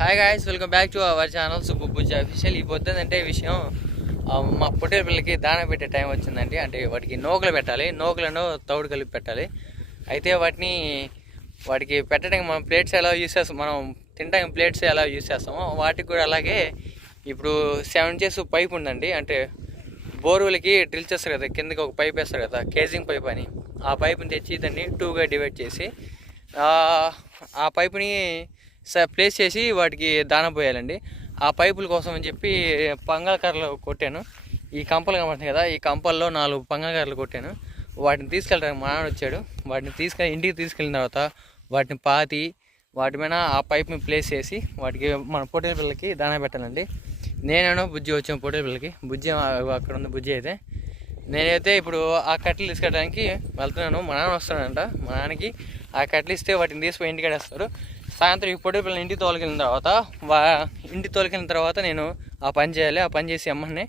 Hi guys welcome back to our channel Subbujji official ఈ పొద్దుందంటే విషయం మా పొట్టేల పిల్లలకి దాన పెట్టే టైం వచ్చిందండి. అంటే వాటికి నూకలు పెట్టాలి నోకలను తౌడు కలిపి పెట్టాలి. అయితే వాటిని వాటికి పెట్టడానికి మనం ప్లేట్స్ ఎలా యూస్ చేస్తాం మనం తినడానికి ప్లేట్స్ ఎలా యూస్ చేస్తామో వాటికి కూడా అలాగే ఇప్పుడు సెవెన్ చేసు పైప్ ఉందండి. అంటే బోర్వెల్కి డ్రిల్ చేస్తారు కదా కిందకి ఒక పైప్ వేస్తారు కదా కేజింగ్ పైప్ అని. ఆ పైప్ని తెచ్చి దాన్ని టూగా డివైడ్ చేసి ఆ, పైప్ని పైపుని ప్లేస్ చేసి వాటికి దాన పోయాలండి. ఆ పైపుల కోసం అని చెప్పి పంగళకర్రలు కొట్టాను. ఈ కంపలు కనబడుతున్నాయి కదా ఈ కంపల్లో నాలుగు పంగళకర్రలు కొట్టాను. వాటిని తీసుకెళ్ళడానికి మా నాన్న వచ్చాడు. వాటిని తీసుకెళ్ళి ఇంటికి తీసుకెళ్ళిన తర్వాత వాటిని పాతి వాటి మీద ఆ పైప్ని ప్లేస్ చేసి వాటికి మన పొట్టేల పిల్లలకి దానా పెట్టాలండి. నేనేనో బుజ్జి వచ్చాను పొట్టేల పిల్లలకి. బుజ్జి అక్కడ ఉంది బుజ్జి అయితే. నేనైతే ఇప్పుడు ఆ కట్టెలు తీసుకెళ్ళడానికి వెళ్తున్నాను. మా నాన్న వస్తున్నాడంట. మా నాన్నకి ఆ కట్టెలు ఇస్తే వాటిని తీసుకుపోయి ఇంటికాడేస్తారు సాయంత్రం ఈ పొడి పిల్లలు ఇంటికి తోలుకెళ్ళిన తర్వాత వా ఇంటికి తోలికిన తర్వాత నేను ఆ పని చేయాలి. ఆ పని చేసి అమ్మని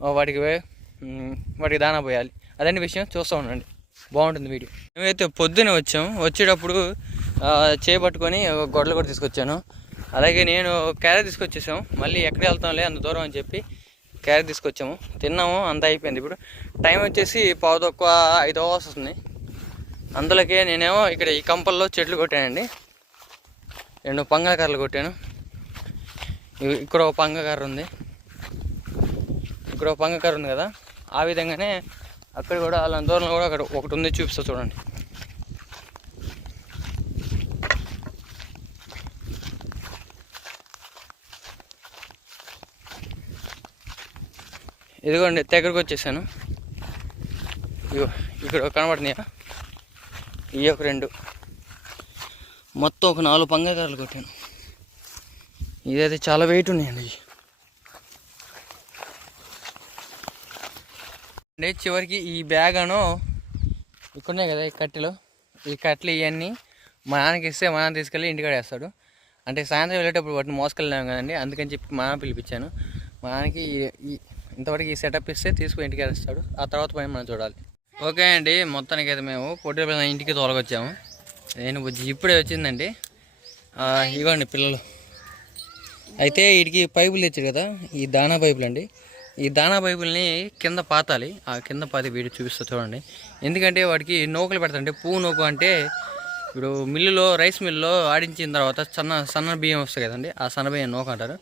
వాటికి వే- ఉమ్, వాటికి దానా పోయాలి. అదండి విషయం. చూస్తూ ఉండండి. బాగుంటుంది వీడియో. మేమైతే పొద్దునే వచ్చాము వచ్చేటప్పుడు చేపట్టుకొని ఒక గొడ్డలు కూడా తీసుకొచ్చాను. అలాగే నేను క్యారెట్ తీసుకొచ్చేసాము మళ్ళీ ఎక్కడ వెళ్తాంలే అంత దూరం అని చెప్పి క్యారెట్ తీసుకొచ్చాము. తిన్నాము. అంత అయిపోయింది. ఇప్పుడు టైం వచ్చేసి పావు తక్కువ ఐదు అవర్స్ వస్తుంది. అందులోకే నేనేమో ఇక్కడ ఈ కంపల్లో చెట్లు కొట్టానండి. రెండు పంగకర్రలు కొట్టాను. ఇక్కడ ఒక పంగకర్ర ఉంది. ఇక్కడ ఒక పంగకర్ర ఉంది కదా? ఆ విధంగానే అక్కడ కూడా అలా దూరంలో కూడా అక్కడ ఒకటి ఉంది చూపిస్తా చూడండి. ఇదిగోండి దగ్గరకు వచ్చేసాను. ఇగో ఇక్కడ కనబడినాయా ఈ ఒక రెండు. మొత్తం ఒక నాలుగు పంగకాయలు కొట్టాను. ఇదైతే చాలా వెయిట్ ఉన్నాయండి అంటే చివరికి ఈ బ్యాగ్ అను ఇక్కడున్నాయి కదా ఈ కట్టెలు. ఈ కట్టెలు ఇవన్నీ మా నాన్నకి ఇస్తే మా నాన్న తీసుకెళ్ళి ఇంటికాడ వేస్తాడు. అంటే సాయంత్రం వెళ్ళేటప్పుడు వాటిని మోసుకెళ్ళాము కదండి అందుకని చెప్పి మా నాన్న పిలిపించాను. మా నాన్నకి ఈ- ఇంతవరకు ఈ సెటప్ ఇస్తే తీసుకుని ఇంటికి వేస్తాడు. ఆ తర్వాత పైన మనం చూడాలి. ఓకే అండి మొత్తానికి అయితే మేము పొట్టి ఇంటికి తోలగొచ్చాము నేను బుజ్జి ఇప్పుడే వచ్చిందండి. ఇవ్వండి పిల్లలు. అయితే వీటికి పైపులు తెచ్చారు కదా ఈ దానా పైపులు అండి. ఈ దానా పైపుల్ని కింద పాతాలి. ఆ కింద పాతి వీడి చూపిస్తా చూడండి. ఎందుకంటే వాటికి నూకలు పెడతారంటే పువ్వు నూకు అంటే ఇప్పుడు మిల్లులో రైస్ మిల్లులో ఆడించిన తర్వాత సన్న సన్న బియ్యం వస్తాయి కదండి ఆ సన్న బియ్యం నూక అంటారు.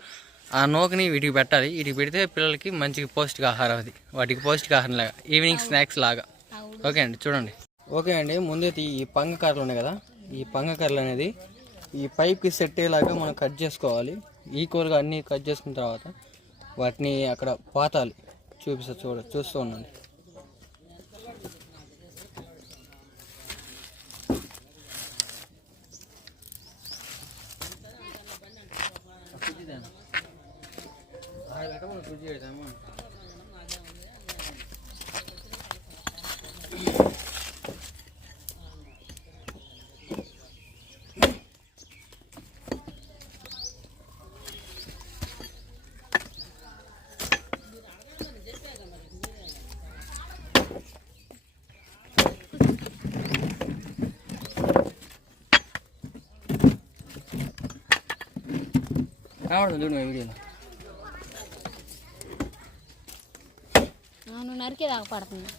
ఆ నూకని వీటికి పెట్టాలి. వీటికి పెడితే పిల్లలకి మంచి పౌష్టికాహారం అది. వాటికి పౌష్టికాహారం లాగా ఈవినింగ్ స్నాక్స్ లాగా. ఓకే అండి చూడండి. ఓకే అండి ముందైతే ఈ పంగ కర్రలు ఉన్నాయి కదా ఈ పంగ కర్రలు అనేది ఈ పైప్కి సెట్ అయ్యేలాగా మనం కట్ చేసుకోవాలి. ఈక్వల్గా అన్నీ కట్ చేసుకున్న తర్వాత వాటిని అక్కడ పాతాలి. చూపిస్తా చూడ చూస్తూ ఉండండి. కావడం చూడు వీడియోలో నువ్వు నరికేదాకా పడుతుంది.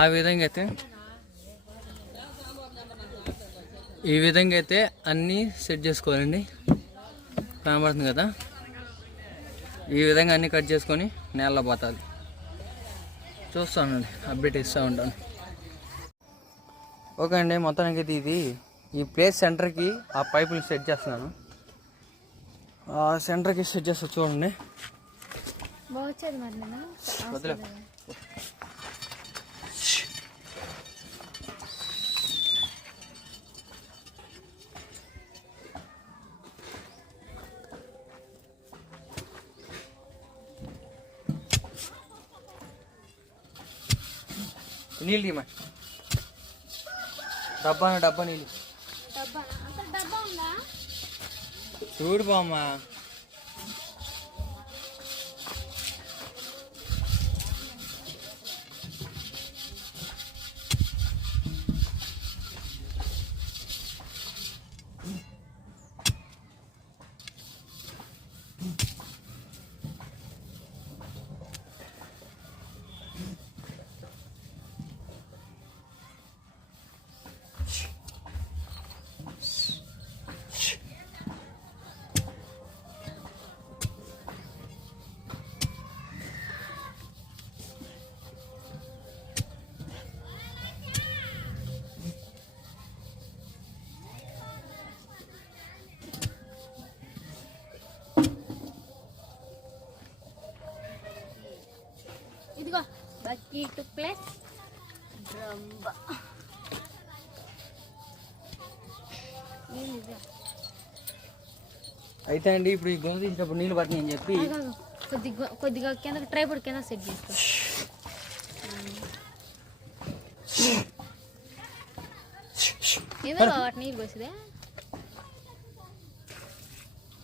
ఆ విధంగా అయితే ఈ విధంగా అయితే అన్నీ సెట్ చేసుకోవాలండి. కనబడుతుంది కదా? ఈ విధంగా అన్నీ కట్ చేసుకొని నేలలో పోతాలి చూస్తానండి అప్డేట్ ఇస్తూ ఉంటాను. ఓకే అండి మొత్తానికి అయితే ఇది ఈ ప్లేస్ సెంటర్కి ఆ పైపులు సెట్ చేస్తున్నాను. ఆ సెంటర్కి సెట్ చేస్తా చూడండి. వదిలే. నీళ్ళు తీయమా డబ్బా డబ్బా నీళ్ళు చూడు బామ్మా. ఇదిగో బకెట్ ప్లస్ డ్రమ్బ. అయితే అండి ఇప్పుడు ఈ గొంతు తీసినప్పుడు నీళ్ళు పట్టినాయి అని చెప్పి. కొద్దిగా కొద్దిగా కింద ట్రైపోర్డ్ కింద సెట్ చేసుకో ఏదో వాటి నీళ్ళు పోసిదే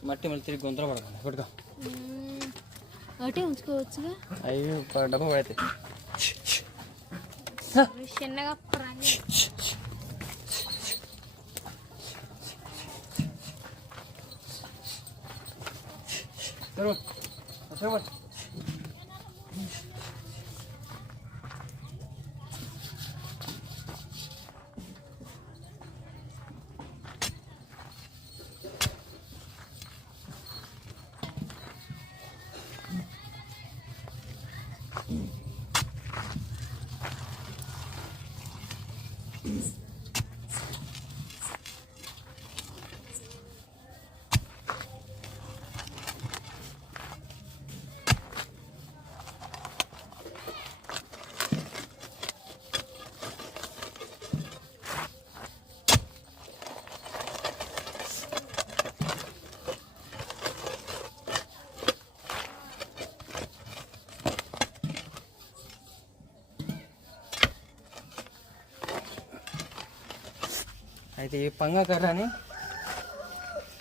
మట్టి మళ్ళీ తిరిగి గొంతులో పడకండి పట్టుకో. ఒకటే ఉంచుకోవచ్చుగా? అయ్యి ఒక డబ్బా పడైతే చిన్నగా ప్రాణి అయితే ఈ పంగ కర్రని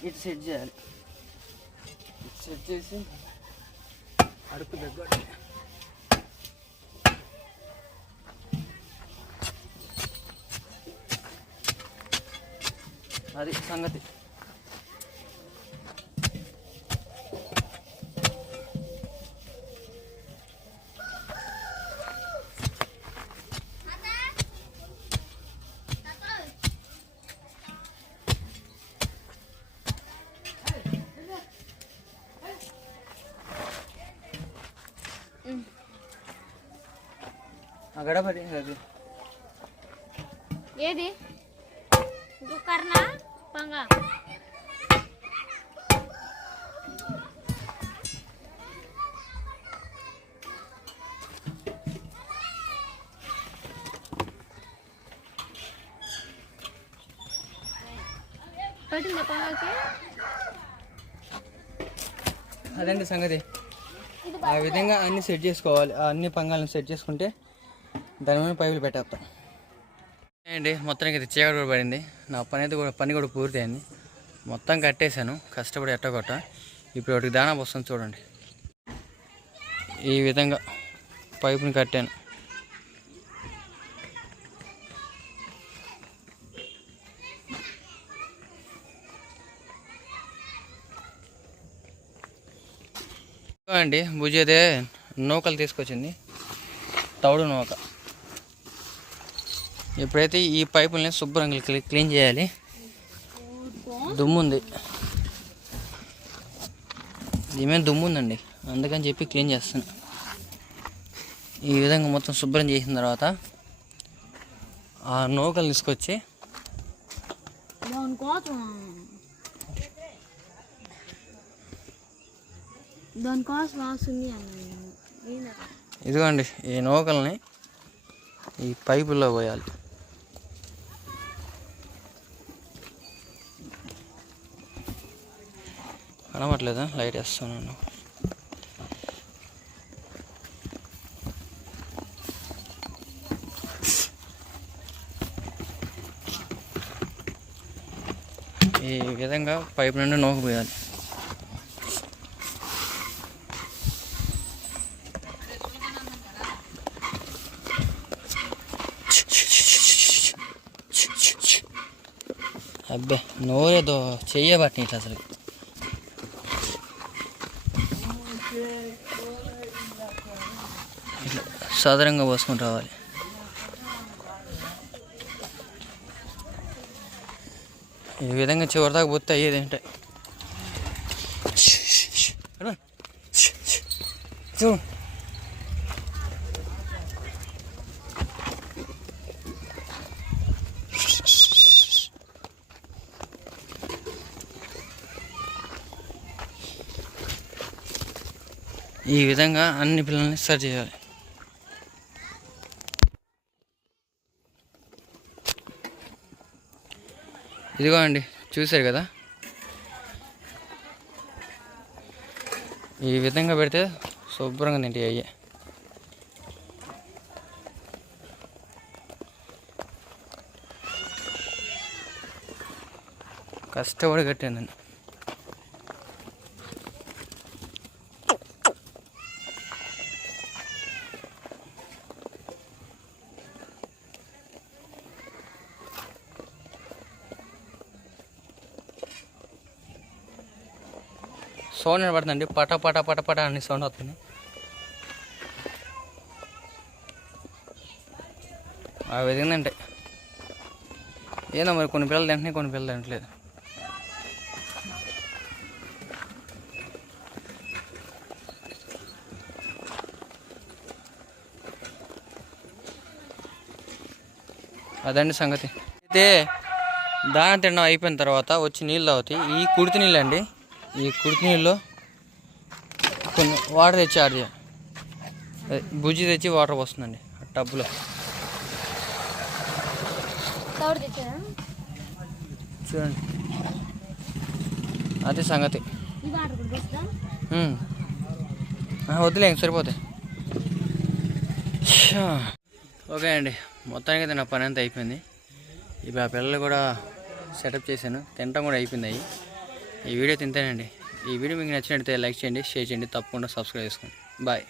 ఇటు సెట్ చేయాలి. ఇటు సెట్ చేసి అడుపు దగ్గర అది సంగతి. అది. ఏది? ఇంకో కర్ణ పంగ పట్టిందా పంగకి అదండి సంగతి. ఆ విధంగా అన్ని సెట్ చేసుకోవాలి. అన్ని పంగాలను సెట్ చేసుకుంటే దాని మీద పైపులు పెట్టేస్తాం. అండి మొత్తానికి అయితే చీకటి కూడా పడింది. నా పని అయితే కూడా పని కూడా పూర్తయింది. మొత్తం కట్టేశాను. కష్టపడి ఎట్టగొట్ట ఇప్పుడు ఒకటి దానా వస్తుంది చూడండి. ఈ విధంగా పైపుని కట్టాను. అండి భుజి అయితే నూకలు తీసుకొచ్చింది. తౌడు నూక. ఇప్పుడైతే ఈ పైపుల్ని శుభ్రంగా క్లీన్ చేయాలి. దుమ్ముంది. దీమే దుమ్ముందండి. అందుకని చెప్పి క్లీన్ చేస్తాను ఈ విధంగా మొత్తం శుభ్రం చేసిన తర్వాత ఆ నూకలు తీసుకొచ్చి ఇదిగోండి ఈ నూకల్ని ఈ పైపుల్లో పోయాలి. కనబడలేదా? లైట్ వేస్తున్నాను ఈ విధంగా పైపు నుండి నూక పోయాలి. అబ్బే నోరేదో చెయ్యబట్టి ఇట్లా అసలు. సాధారణంగా పోసుకొని రావాలి. ఈ విధంగా చివరిదాకా పోతే అయ్యేది ఏంటే? చూడు ఈ విధంగా అన్ని పిల్లల్ని సరి చేయాలి. ఇదిగో అండి చూశారు కదా? ఈ విధంగా పెడితే శుభ్రంగా తింటాయి అయ్యే. కష్టపడి కట్టానండి సౌండ్ వినపడుతుందండి పట పట పట పట అని సౌండ్ వస్తుంది. ఆ విధంగా అంటే ఏదో మరి కొన్ని పిల్లలు తింటున్నాయి కొన్ని పిల్లలు తింటలేదు అదండి సంగతి. అయితే దాన తినడం అయిపోయిన తర్వాత వచ్చి నీళ్ళు తాగుతాయి. ఈ కుడితి నీళ్ళు అండి ఈ కుడితి నీళ్ళు కొన్ని వాటర్ తెచ్చి ఆడ బుజ్జి తెచ్చి వాటర్ వస్తుందండి టబ్బులో తోడు తెచ్చారా? చూడండి. అదే సంగతి. ఆ, వద్దులే ఇంక సరిపోతాయి. ఓకే అండి మొత్తానికి అయితే నా పని అంతా అయిపోయింది. ఇప్పుడు ఆ పిల్లలు కూడా సెటప్ చేశాను తినటం కూడా అయిపోయింది అయ్యి ఈ వీడియో తింటానండి. ఈ వీడియో మీకు నచ్చినట్టయితే లైక్ చేయండి షేర్ చేయండి తప్పకుండా సబ్స్క్రైబ్ చేసుకోండి. బాయ్.